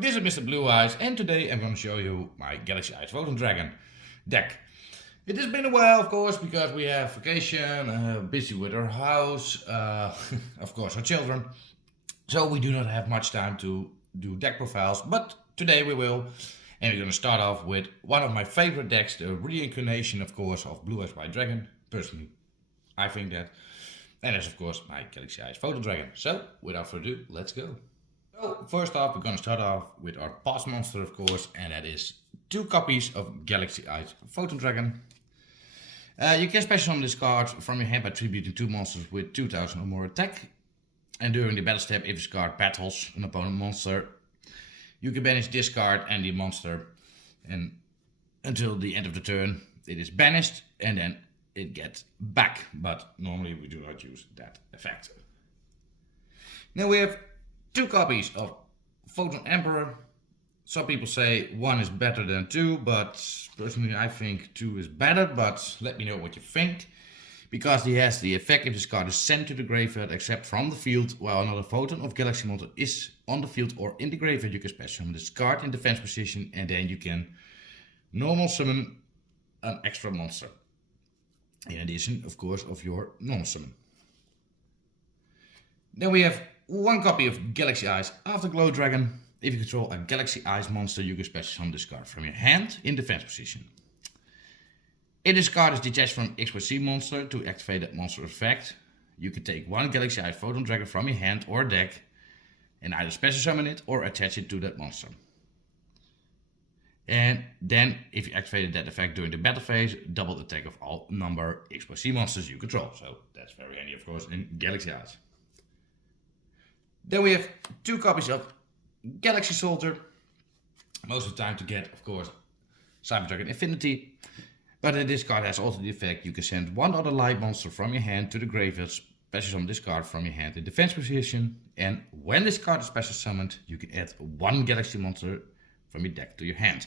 this is Mr. Blue Eyes, and today I'm going to show you my Galaxy Eyes Photon Dragon deck. It has been a while, of course, because we have vacation, busy with our house, of course our children. So we do not have much time to do deck profiles, but today we will. And we're going to start off with one of my favorite decks, the reincarnation, of course, of Blue Eyes White Dragon. Personally, I think that. And that's, of course, my Galaxy Eyes Photon Dragon. So, without further ado, let's go. So, first off, we're going to start off with our boss monster, of course, and that is 2 copies of Galaxy Eyes Photon Dragon. You can special summon this card from your hand by tributing 2 monsters with 2000 or more attack. And during the battle step, if this card battles an opponent monster, you can banish this card and the monster, and until the end of the turn it is banished, and then it gets back, but normally we do not use that effect. Now we have 2 copies of Photon Emperor. Some people say 1 is better than 2, but personally I think 2 is better, but let me know what you think. Because he has the effect if this card is sent to the graveyard except from the field while another Photon of Galaxy monster is on the field or in the graveyard, you can special summon this card in defense position, and then you can normal summon an extra monster. In addition, of course, of your normal summon. Then we have 1 copy of Galaxy Eyes Afterglow Dragon. If you control a Galaxy Eyes monster, you can special summon this card from your hand in defense position. If this card is detached from XYZ monster, to activate that monster effect, you can take 1 Galaxy Eyes Photon Dragon from your hand or deck and either special summon it or attach it to that monster. And then, if you activated that effect during the battle phase, double the attack of all number XYZ monsters you control. So that's very handy, of course, in Galaxy Eyes. Then we have 2 copies of Galaxy Soldier. Most of the time to get, of course, Cyber Dragon Infinity. But this card has also the effect you can send 1 other light monster from your hand to the graveyard, special summon this card from your hand in defense position, and when this card is special summoned, you can add 1 Galaxy monster from your deck to your hand.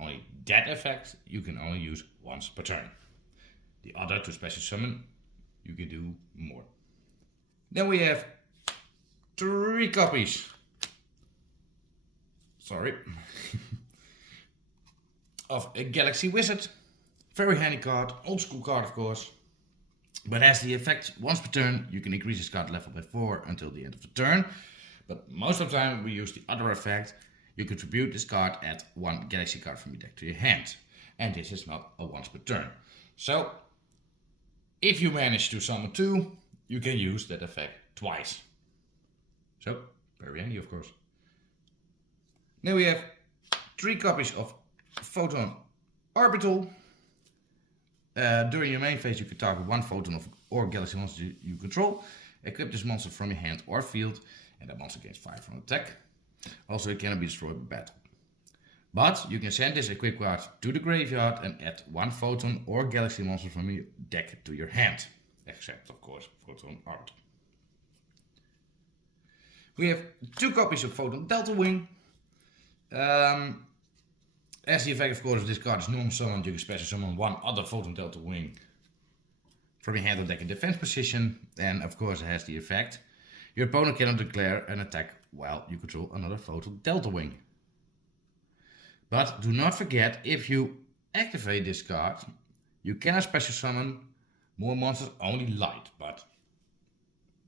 Only that effect you can only use once per turn. The other to special summon, you can do more. Then we have 3 copies. Of a Galaxy Wizard. Very handy card, old school card of course, but has the effect once per turn you can increase this card level by 4 until the end of the turn. But most of the time we use the other effect. You contribute this card, add 1 Galaxy card from your deck to your hand, and this is not a once per turn. So if you manage to summon 2, you can use that effect twice. So very handy of course. Now we have 3 copies of Photon Orbital. During your main phase you can target 1 Photon of or Galaxy monster you control. Equip this monster from your hand or field, and that monster gains 5 from attack. Also it cannot be destroyed by battle. But you can send this equipped card to the graveyard and add 1 Photon or Galaxy monster from your deck to your hand. Except of course Photon Orbital. We have 2 copies of Photon Delta Wing. As the effect, of course, if this card is normal summoned, you can special summon 1 other Photon Delta Wing from your hand or deck in defense position. And of course, it has the effect your opponent cannot declare an attack while you control another Photon Delta Wing. But do not forget, if you activate this card, you cannot special summon more monsters, only light. But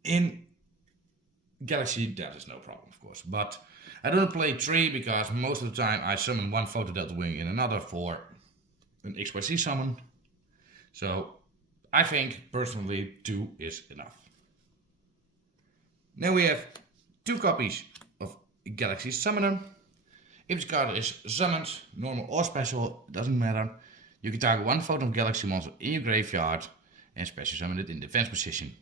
in Galaxy, that is no problem, of course. But I don't play 3 because most of the time I summon 1 Photon Delta Wing and another for an XYZ summon. So I think personally 2 is enough. Now we have 2 copies of Galaxy Summoner. If this card is summoned, normal or special, doesn't matter. You can target 1 Photon Galaxy monster in your graveyard and special summon it in defense position.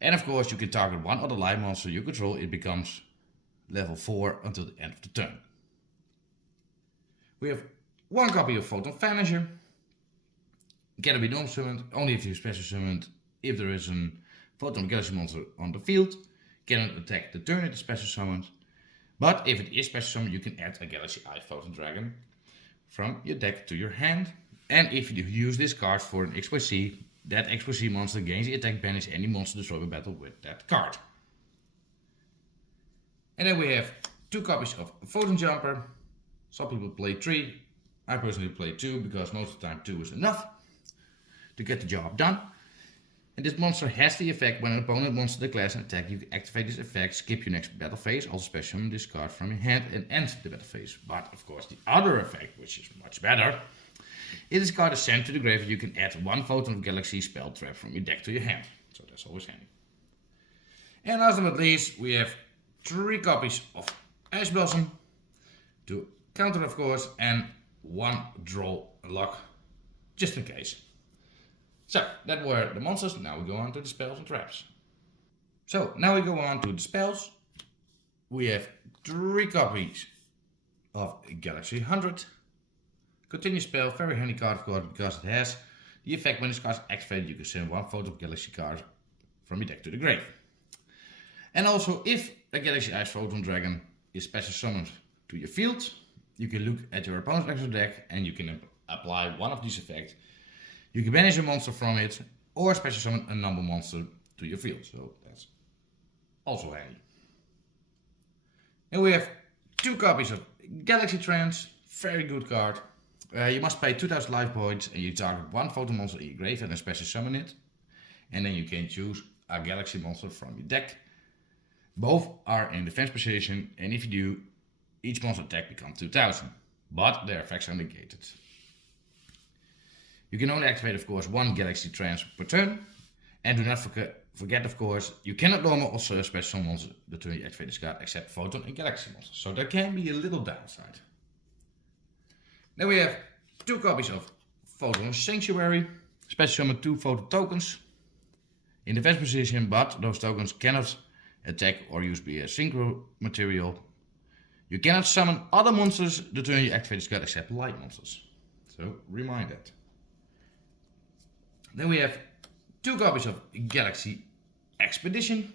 And of course you can target 1 other light monster you control, it becomes level 4 until the end of the turn. We have 1 copy of Photon Vanisher. Cannot be normal summoned, only if you special summoned if there is a Photon Galaxy monster on the field. Cannot attack the turn it is special summoned. But if it is special summoned, you can add a Galaxy Eyes Photon Dragon from your deck to your hand. And if you use this card for an XYZ, that XYZ monster gains the attack banish any monster destroyed by battle with that card. And then we have 2 copies of Photon Jumper. Some people play 3. I personally play 2 because most of the time 2 is enough to get the job done. And this monster has the effect when an opponent monster declares an attack, you can activate this effect, skip your next battle phase, also special summon this card from your hand and end the battle phase. But of course the other effect, which is much better, if this card is sent to the grave, you can add 1 Photon of Galaxy spell trap from your deck to your hand. So that's always handy. And last but not least, we have 3 copies of Ash Blossom to counter, of course, and 1 draw lock, just in case. So, that were the monsters. Now we go on to the spells and traps. So, now we go on to the spells. We have 3 copies of Galaxy 100. Continue spell, very handy card of course, because it has the effect when this card is activated, you can send 1 Photon of Galaxy card from your deck to the grave. And also, if a Galaxy Ice Photon Dragon is special summoned to your field, you can look at your opponent's extra deck and you can apply one of these effects. You can banish a monster from it or special summon a number monster to your field. So that's also handy. And we have 2 copies of Galaxy Trance, very good card. You must pay 2000 life points and you target 1 Photon monster in your grave and then special summon it. And then you can choose a Galaxy monster from your deck. Both are in defense position, and if you do, each monster attack becomes 2000, but their effects are negated. You can only activate, of course, 1 Galaxy Trance per turn, and do not forget, of course, you cannot normal or special summon monsters the turn you activate this card except Photon and Galaxy monsters, so there can be a little downside. Then we have 2 copies of Photon Sanctuary, special summon 2 Photon tokens in defense position, but those tokens cannot attack or use be a synchro material. You cannot summon other monsters the turn you activate this card except light monsters. So remind that. Then we have 2 copies of Galaxy Expedition.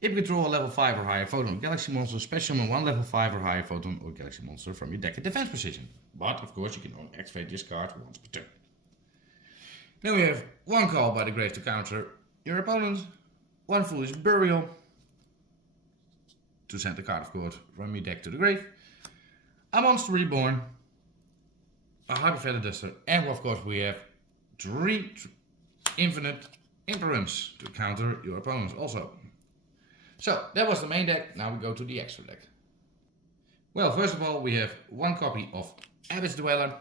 If you control a level 5 or higher Photon or Galaxy monster, special summon 1 level 5 or higher Photon or Galaxy monster from your deck in defense position. But of course you can only activate this card once per turn. Then we have 1 call by the grave to counter your opponent. 1 Foolish Burial to send the card, of course, from your deck to the grave. A Monster Reborn, a Hyper Feather Duster, and of course we have 3 infinite Imperums to counter your opponents also. So that was the main deck. Now we go to the extra deck. Well, first of all we have 1 copy of Abyss Dweller,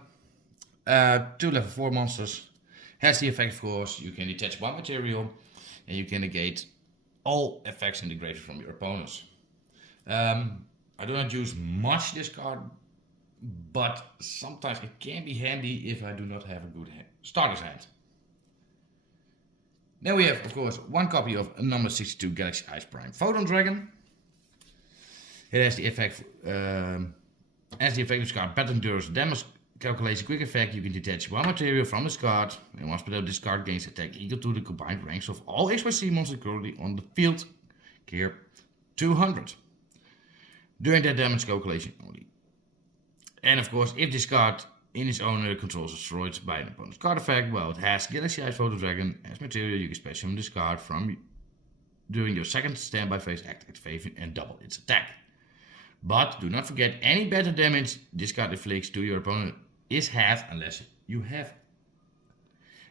2 level 4 monsters. Has the effect, of course, you can detach 1 material and you can negate all effects in the grave from your opponents. I do not use much this card, but sometimes it can be handy if I do not have a good starter's hand. Then we have, of course, 1 copy of number 62 Galaxy Ice Prime Photon Dragon. It has the effect, of this card, Battle Endurance Damage Calculation Quick Effect. You can detach 1 material from this card, and once per turn this card gains attack equal to the combined ranks of all XYZ monsters currently on the field. Gear 200. During that damage calculation only. And of course, if this card in its owner control is destroyed by an opponent's card effect, well, it has Galaxy Ice Photon Dragon as material. You can special summon this card from during your second standby phase, activation, and double its attack. But do not forget, any better damage this card inflicts to your opponent is half unless you have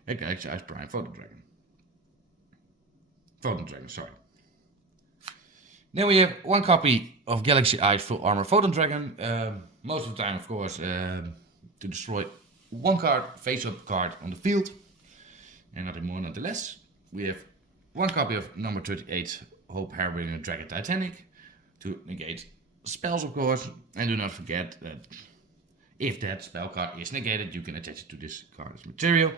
a Galaxy Ice Prime Photon Dragon. Sorry. Then we have 1 copy of Galaxy Ice Full Armor Photon Dragon. Most of the time, of course, to destroy 1 card, face-up card on the field. And nothing more, nothing less. We have 1 copy of number 38 Hope Harbinger Dragon Titanic to negate spells, of course. And do not forget that if that spell card is negated, you can attach it to this card as material.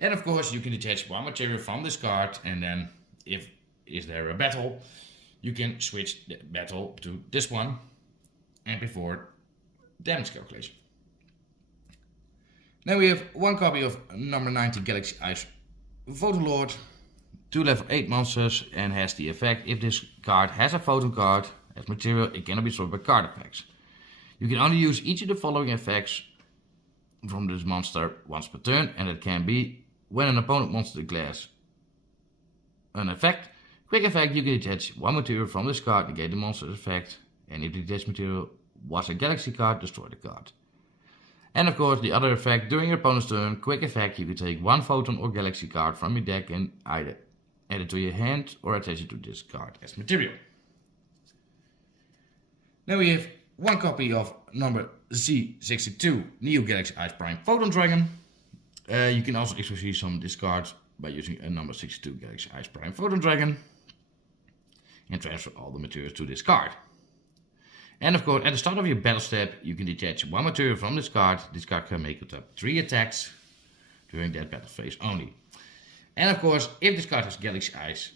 And of course, you can detach 1 material from this card, and then if is there a battle, you can switch the battle to this one and before damage calculation. Then we have 1 copy of number 90 Galaxy Ice Photon Lord, 2 level 8 monsters, and has the effect, if this card has a Photon card as material, it cannot be destroyed by card effects. You can only use each of the following effects from this monster once per turn, and it can be when an opponent monster declares an effect. Quick effect, you can detach 1 material from this card, negate the monster's effect, And if the detached material was a galaxy card, destroy the card. And of course, the other effect, during your opponent's turn, quick effect, you can take one Photon or Galaxy card from your deck and either add it to your hand or attach it to this card as material. Now we have one copy of number Z62, Neo Galaxy Ice Prime Photon Dragon. You can also actually some discards by using a number 62 Galaxy Ice Prime Photon Dragon and transfer all the materials to this card. And of course, at the start of your battle step, you can detach one material from this card. This card can make it up 3 attacks during that battle phase only. And of course, if this card has Galaxy Ice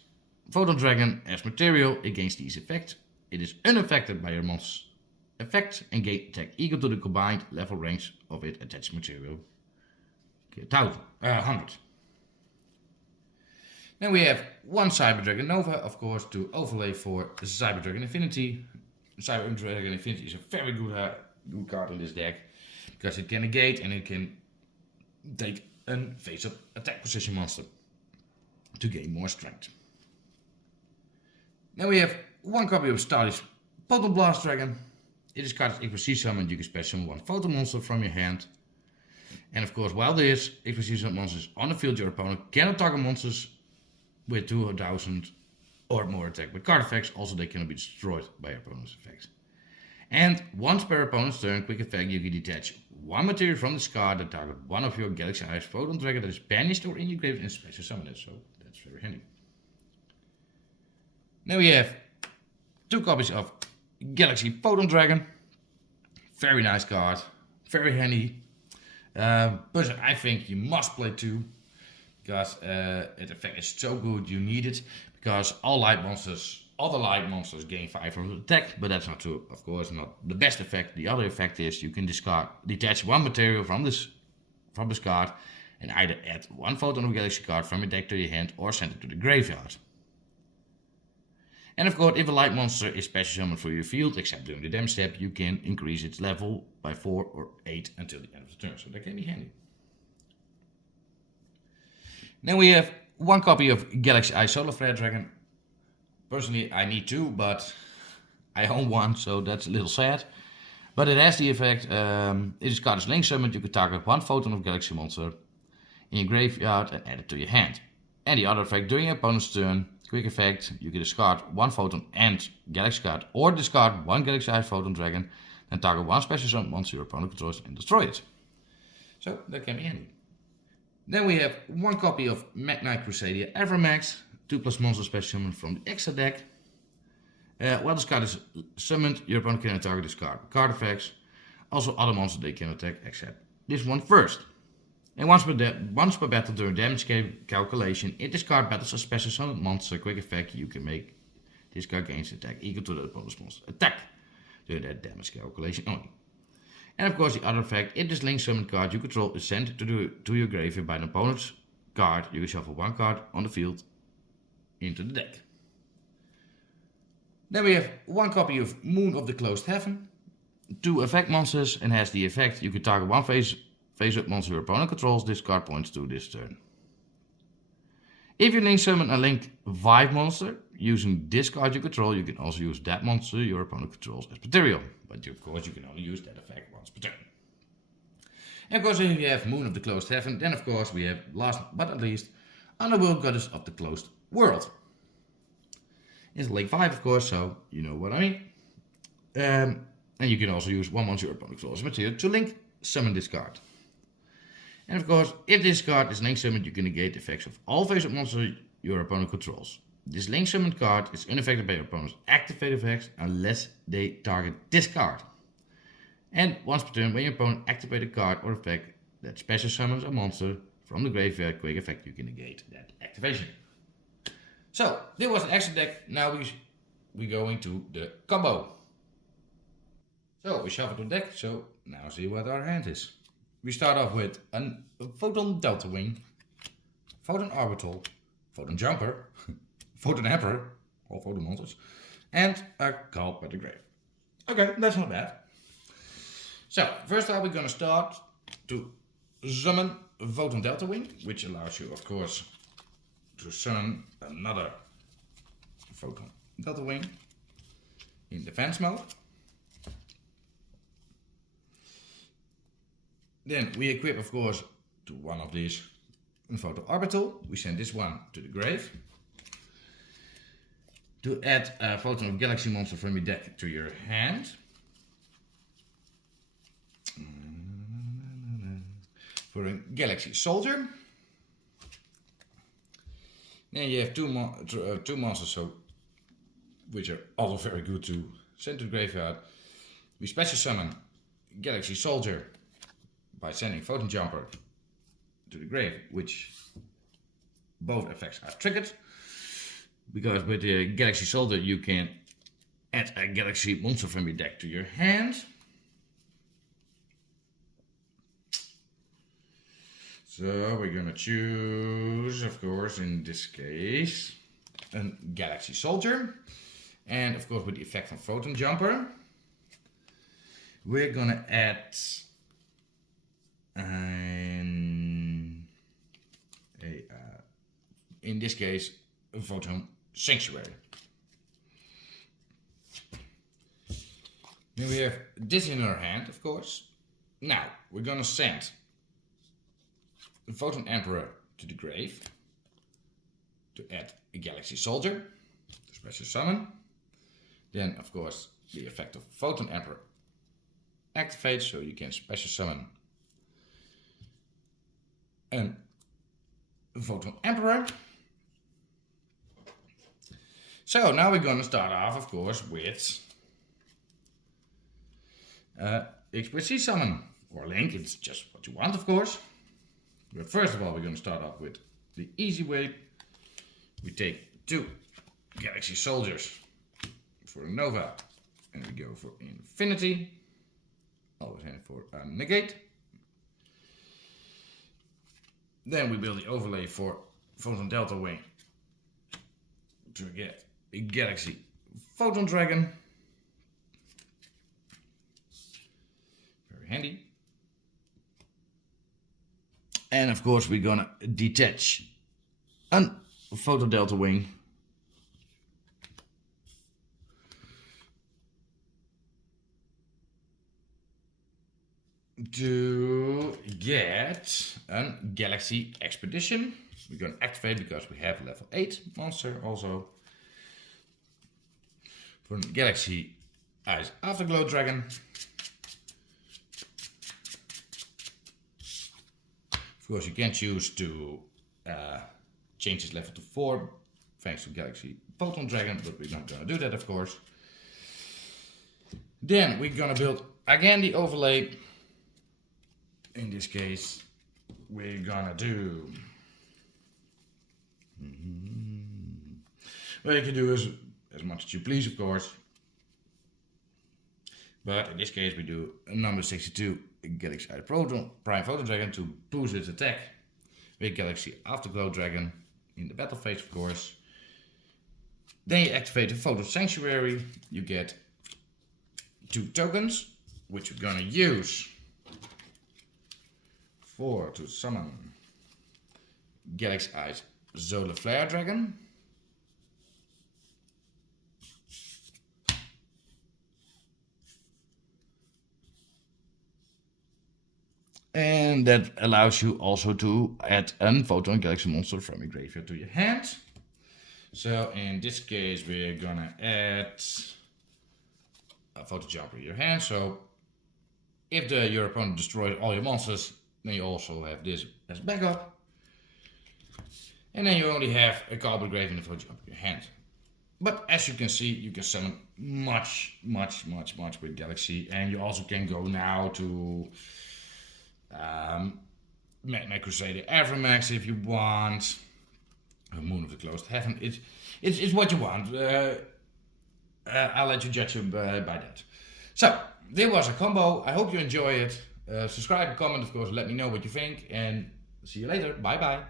Photon Dragon as material against these effects, it is unaffected by your monster's effect and gain attack equal to the combined level range of its attached material. 100. Then we have one Cyber Dragon Nova, of course, to overlay for Cyber Dragon Infinity. Cyber Dragon Infinity is a very good card in this deck because it can negate and it can take a face-up attack position monster to gain more strength. Then we have one copy of Starly's Photon Blast Dragon. It is card if you summoned, you can special summon one Photon monster from your hand. And of course, while this, if you summon monsters on the field, your opponent cannot target monsters with 2000 or more attack with card effects. Also, they cannot be destroyed by your opponent's effects. And once per opponent's turn, quick effect, you can detach one material from this card that target one of your Galaxy Ice Photon Dragon that is banished or in your grave and special summon it. So that's very handy. Now we have two copies of Galaxy Photon Dragon. Very nice card, very handy. Personally, I think you must play two because its effect is so good. You need it because all the light monsters gain 500 attack, but that's not true. Of course, not the best effect. The other effect is you can detach one material from this card and either add one Photon or Galaxy card from your deck to your hand or send it to the graveyard. And of course, if a light monster is special summoned for your field, except during the damage step, you can increase its level by 4 or 8 until the end of the turn. So that can be handy. Then we have one copy of Galaxy Ice Solar Flare Dragon. Personally, I need two, but I own one, so that's a little sad. But it has the effect, if this card is link summoned, you can target one Photon of Galaxy monster in your graveyard and add it to your hand. And the other effect, during your opponent's turn, quick effect, you can discard one Photon and Galaxy card, or discard one Galaxy Ice Photon Dragon, and target one special summon monster your opponent controls and destroy it. So that can be handy. Then we have one copy of Magnite Crusadia Evermax, 2+ monster special summon from the extra deck. While this card is summoned, your opponent can target this card with card effects. Also other monsters they can attack except this one first. And once per battle during damage calculation, if this card battles a special summon monster, quick effect, you can make this card gains attack equal to the opponent's monster attack during that damage calculation only. And of course the other effect, if this link summoned card you control is sent to your graveyard by an opponent's card, you can shuffle one card on the field into the deck. Then we have one copy of Moon of the Closed Heaven, 2 effect monsters, and has the effect you can target one face-up monster your opponent controls, discard points to this turn. If you link summon a linked Vibe monster using this card you control, you can also use that monster your opponent controls as material. But of course you can only use that effect once per turn. And of course if you have Moon of the Closed Heaven, then of course we have, last but not least, Underworld Goddess of the Closed World. It's link 5 of course, so you know what I mean. And you can also use one monster your opponent controls as material to link summon this card. And of course, if this card is link summoned, you can negate the effects of all face-up monsters your opponent controls. This link summoned card is unaffected by your opponent's activate effects unless they target this card. And once per turn, when your opponent activates a card or effect that special summons a monster from the graveyard, quick effect, you can negate that activation. So, this was the extra deck. Now we go into the combo. So, we shuffle the deck, so now see what our hand is. We start off with a Photon Delta Wing, Photon Orbital, Photon Jumper, Photon Emperor, all Photon monsters, and a Call by the Grave. Okay, that's not bad. So, first off we're going to start to summon Photon Delta Wing, which allows you, of course, to summon another Photon Delta Wing in defense mode. Then we equip, of course, to one of these a photo orbital. We send this one to the grave. To add a Photon of Galaxy Monster from your deck to your hand. For a Galaxy Soldier. Then you have two monsters, which are also very good to send to the graveyard. We special summon Galaxy Soldier by sending Photon Jumper to the grave, which both effects are triggered. Because with the Galaxy Soldier you can add a Galaxy Monster from your deck to your hand. So we're gonna choose, of course, in this case, a Galaxy Soldier. And of course with the effect of Photon Jumper, we're gonna add in this case, a Photon Sanctuary. Then we have this in our hand, of course. Now, we're gonna send the Photon Emperor to the grave to add a Galaxy Soldier, to special summon. Then, of course, the effect of Photon Emperor activates, so you can special summon a Photon Emperor. So now we're gonna start off, of course, with XYZ summon or link. It's just what you want, of course. But first of all, we're gonna start off with the easy way. We take two Galaxy Soldiers for a Nova, and we go for Infinity. Always hand for a negate. Then we build the overlay for Photon Delta Wing to get a Galaxy Photon Dragon. Very handy. And of course we're gonna detach a Photon Delta Wing to get a Galaxy Expedition. We're going to activate because we have level 8 monster also. For a Galaxy Ice Afterglow Dragon. Of course you can choose to change this level to 4 thanks to Galaxy Photon Dragon, but we're not going to do that, of course. Then we're going to build again the overlay. In this case, we're gonna do. Well, you can do as much as you please, of course. But in this case, we do a number 62 Galaxy Prime Photon Dragon to boost its attack with Galaxy Afterglow Dragon in the battle phase, of course. Then you activate the Photon Sanctuary. You get 2 tokens, which we're gonna use to summon Galaxy Eyes Solar Flare Dragon. And that allows you also to add a Photon Galaxy Monster from your graveyard to your hand. So in this case we're gonna add a Photon Jumper in your hand. So if your opponent destroys all your monsters, then you also have this as backup. And then you only have a Cobalt Grave and a Photon Jumper in your hand. But as you can see, you can summon much with Galaxy. And you also can go now to Magna Crusader Evermax if you want. Moon of the Closed Heaven. It's what you want. I'll let you judge by that. So, there was a combo. I hope you enjoy it. Subscribe and comment, of course. Let me know what you think. And see you later. Bye bye.